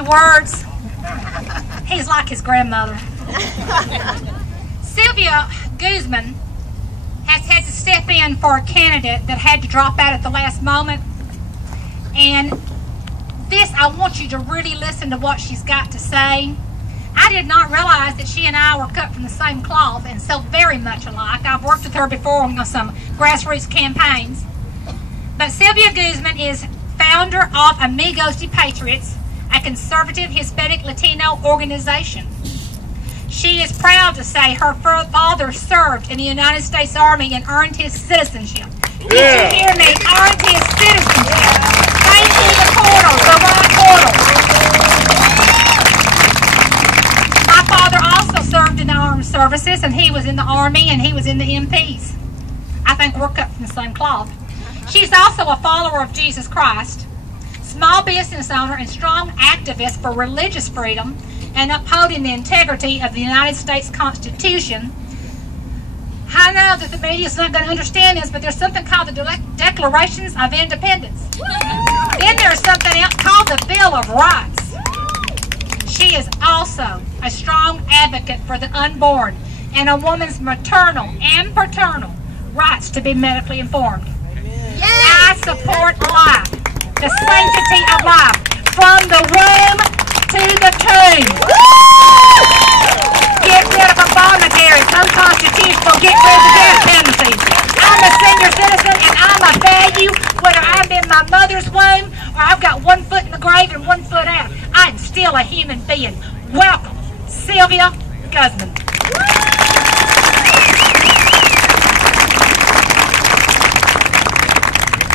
few words. He's like his grandmother. Sylvia Guzman has had to step in for a candidate that had to drop out at the last moment. And this, I want you to really listen to what she's got to say. I did not realize that she and I were cut from the same cloth and so very much alike. I've worked with her before on some grassroots campaigns. But Sylvia Guzman is founder of Amigos de Patriots, a conservative Hispanic Latino organization. She is proud to say her father served in the United States Army and earned his citizenship. Did you hear me? Earned his citizenship. Thank you, the portal, the right portal. My father also served in the armed services, and he was in the Army and he was in the MPs. I think we're cut from the same cloth. She's also a follower of Jesus Christ, small business owner and strong activist for religious freedom and upholding the integrity of the United States Constitution. I know that the media is not going to understand this, but there's something called the Declarations of Independence. Then there's something else called the Bill of Rights. She is also a strong advocate for the unborn and a woman's maternal and paternal rights to be medically informed. I support life, the sanctity of life, from the womb to the tomb. Get rid of Obamacare, it's unconstitutional. Get rid of the death penalty. I'm a senior citizen and I'm a value, whether I'm in my mother's womb or I've got one foot in the grave and one foot out. I'm still a human being. Welcome, Sylvia Guzman.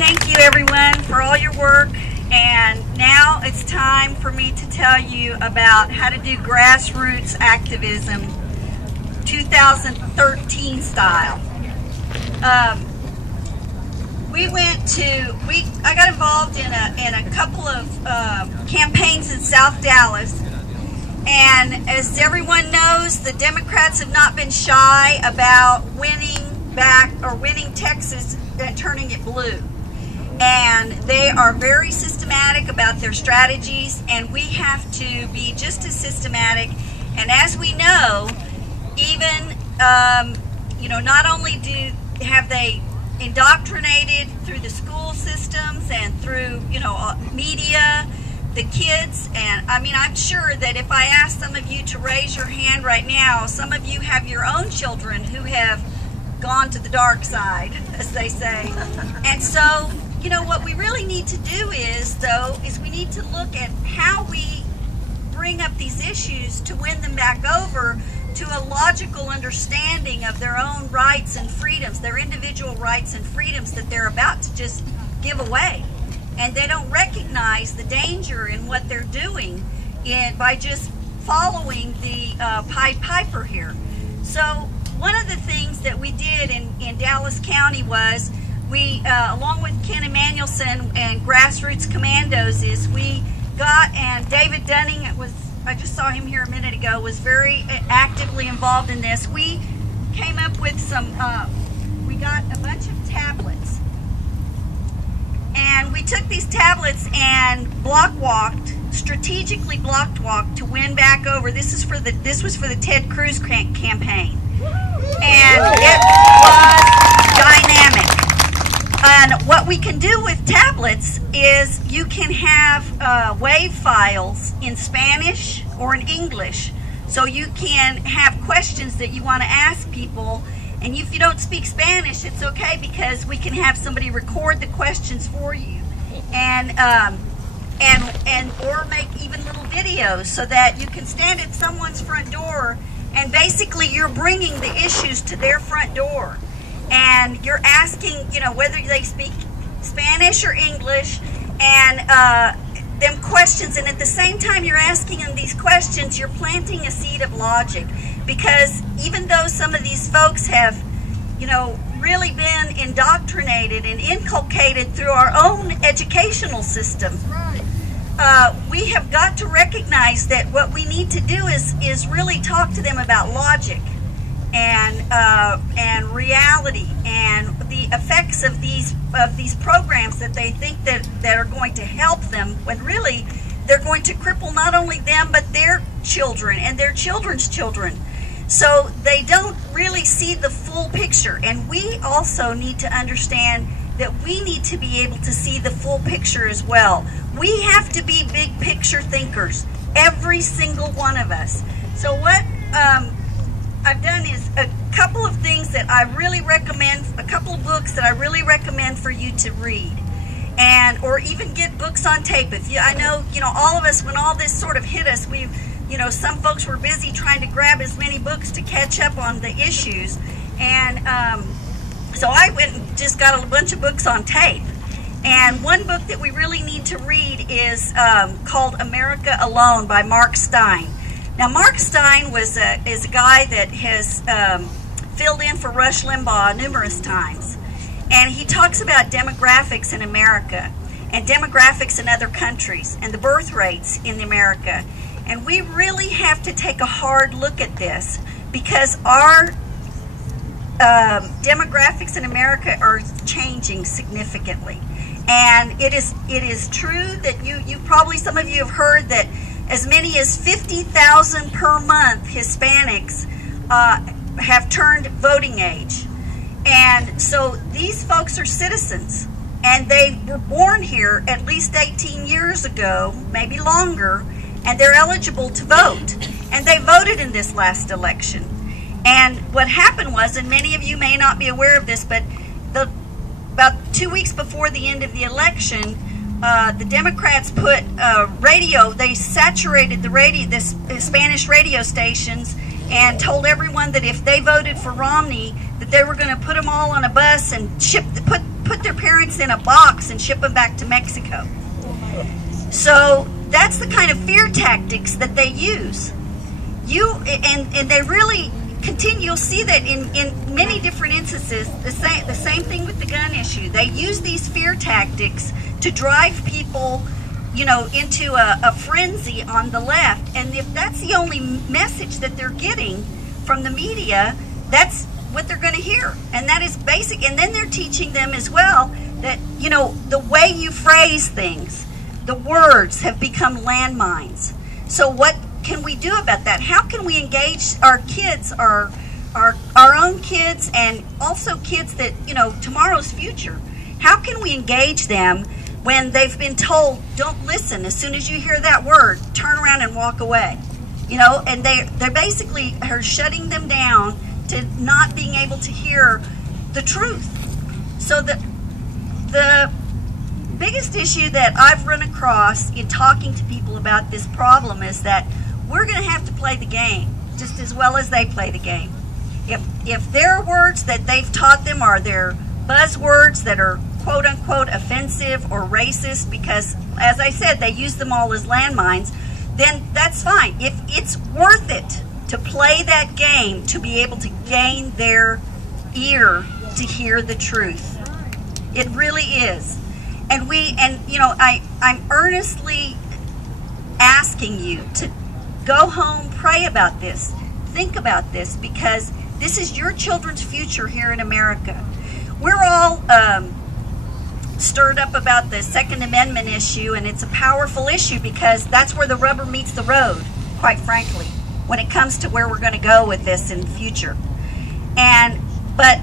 Thank you, everyone, for all your work. And now it's time for me to tell you about how to do grassroots activism 2013 style. I got involved in a couple of campaigns in South Dallas. And as everyone knows, the Democrats have not been shy about winning Texas and turning it blue. And they are very systematic about their strategies, and we have to be just as systematic. And as we know, even not only have they indoctrinated through the school systems and through media, the kids, and I mean, I'm sure that if I ask some of you to raise your hand right now, some of you have your own children who have gone to the dark side, as they say. And so, what we really need to do is we need to look at how we bring up these issues to win them back over to a logical understanding of their own rights and freedoms, their individual rights and freedoms that they're about to just give away. And they don't recognize the danger in what they're doing by just following the Pied Piper here. So one of the things that we did in Dallas County was we, along with Ken Emanuelson and Grassroots Commandos, is we got, and David Dunning I just saw him here a minute ago, was very actively involved in this. We came up with we got a bunch of tablets. And we took these tablets and strategically block walked to win back over. This was for the Ted Cruz campaign. And it was dynamic. And what we can do with tablets is you can have WAV files in Spanish or in English. So you can have questions that you want to ask people. And if you don't speak Spanish, it's okay, because we can have somebody record the questions for you, and or make even little videos so that you can stand at someone's front door, and basically you're bringing the issues to their front door, and you're asking, whether they speak Spanish or English, and them questions, and at the same time you're asking them these questions, you're planting a seed of logic. Because even though some of these folks have, really been indoctrinated and inculcated through our own educational system, we have got to recognize that what we need to do is really talk to them about logic and reality and the effects of these programs that they think that are going to help them, when really they're going to cripple not only them, but their children and their children's children. So they don't really see the full picture. And we also need to understand that we need to be able to see the full picture as well. We have to be big picture thinkers, every single one of us. So what I've done is a couple of things that I really recommend, a couple of books that I really recommend for you to read. And, or even get books on tape. If you, I know, all of us, when all this sort of hit us, some folks were busy trying to grab as many books to catch up on the issues. And so I went and just got a bunch of books on tape. And one book that we really need to read is called America Alone by Mark Steyn. Now, Mark Steyn is a guy that has filled in for Rush Limbaugh numerous times. And he talks about demographics in America and demographics in other countries and the birth rates in America. And we really have to take a hard look at this because our demographics in America are changing significantly. And it is true that you probably, some of you have heard that as many as 50,000 per month Hispanics have turned voting age. And so these folks are citizens, and they were born here at least 18 years ago, maybe longer, and they're eligible to vote. And they voted in this last election. And what happened was, and many of you may not be aware of this, but about 2 weeks before the end of the election, the Democrats put radio, they saturated the Spanish radio stations and told everyone that if they voted for Romney, that they were going to put them all on a bus and put their parents in a box and ship them back to Mexico. So that's the kind of fear tactics that they use. And they really continue. You'll see that in many different instances, the same thing with the gun issue. They use these fear tactics to drive people, into a frenzy on the left. And if that's the only message that they're getting from the media, that's what they're going to hear. And that is basic. And then they're teaching them as well that, the way you phrase things, the words have become landmines. So what can we do about that? How can we engage our kids, our own kids, and also kids that, tomorrow's future? How can we engage them when they've been told, don't listen, as soon as you hear that word, turn around and walk away? And they basically are shutting them down to not being able to hear the truth. So the biggest issue that I've run across in talking to people about this problem is that we're going to have to play the game just as well as they play the game. If their words that they've taught them are their buzzwords that are quote unquote offensive or racist, because as I said, they use them all as landmines, then that's fine. If it's worth it to play that game to be able to gain their ear to hear the truth. It really is. And I'm earnestly asking you to go home, pray about this, think about this, because this is your children's future here in America. We're all stirred up about the Second Amendment issue, and it's a powerful issue because that's where the rubber meets the road, quite frankly, when it comes to where we're going to go with this in the future. But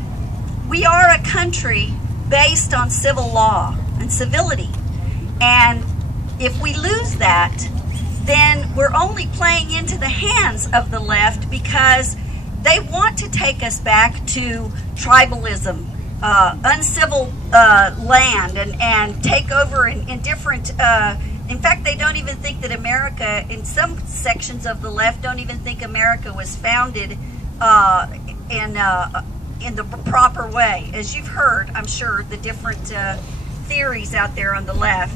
we are a country based on civil law and civility. And if we lose that, then we're only playing into the hands of the left because they want to take us back to tribalism, uncivil land, and take over in different, in fact, they don't even think that America, in some sections of the left, don't even think America was founded in the proper way. As you've heard, I'm sure, the different theories out there on the left.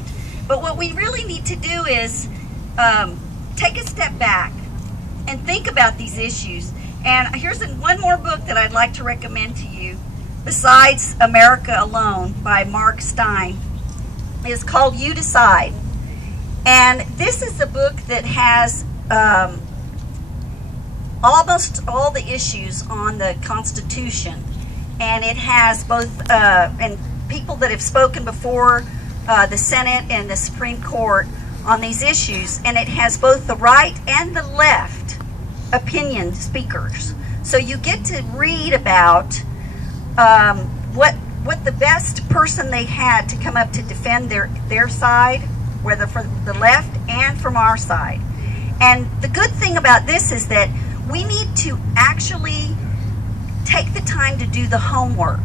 But what we really need to do is take a step back and think about these issues. And here's one more book that I'd like to recommend to you, besides America Alone by Mark Steyn. It's called You Decide. And this is a book that has almost all the issues on the Constitution. And it has both, and people that have spoken before the Senate and the Supreme Court on these issues, and it has both the right and the left opinion speakers. So you get to read about what the best person they had to come up to defend their side, whether from the left and from our side. And the good thing about this is that we need to actually take the time to do the homework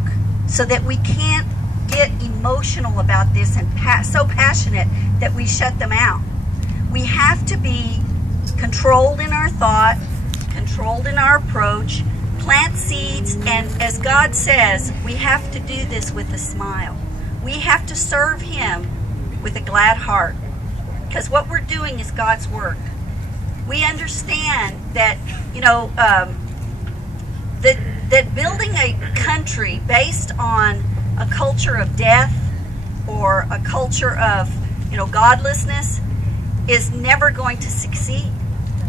so that we can't get emotional about this and so passionate that we shut them out. We have to be controlled in our thought, controlled in our approach, plant seeds, and as God says, we have to do this with a smile. We have to serve Him with a glad heart, because what we're doing is God's work. We understand that, you know, that building a country based on a culture of death or a culture of, you know, godlessness is never going to succeed.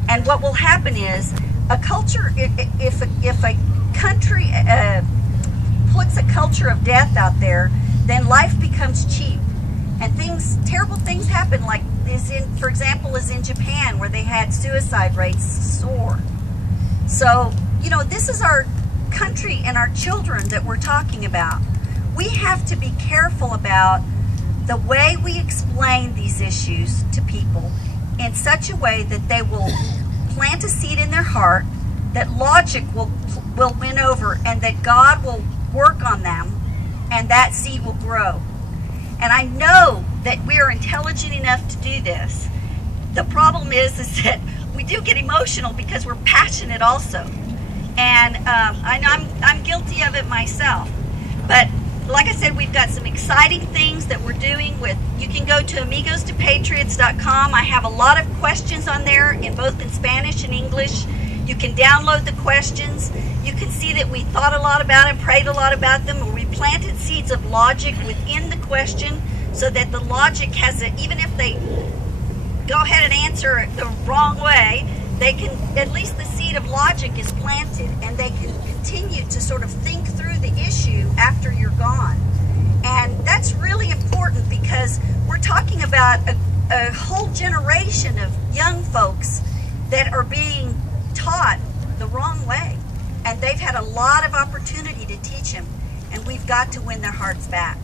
And what will happen is a culture, if a country puts a culture of death out there, then life becomes cheap, and terrible things happen. Like for example, is in Japan, where they had suicide rates soar. So, you know, this is our country and our children that we're talking about. We have to be careful about the way we explain these issues to people in such a way that they will plant a seed in their heart, that logic will win over, and that God will work on them, and that seed will grow. And I know that we are intelligent enough to do this. The problem is that we do get emotional because we're passionate also. And I'm guilty of it myself. But like I said, we've got some exciting things that we're doing with, you can go to amigos2patriots.com. I have a lot of questions on there, both in Spanish and English. You can download the questions. You can see that we thought a lot about it, prayed a lot about them, and we planted seeds of logic within the question so that the logic has even if they go ahead and answer it the wrong way, they can, at least the seed of logic is planted, and they can continue to sort of think through the issue after you're gone. And that's really important, because we're talking about a whole generation of young folks that are being taught the wrong way, and they've had a lot of opportunity to teach them, and we've got to win their hearts back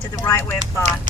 to the right way of thought.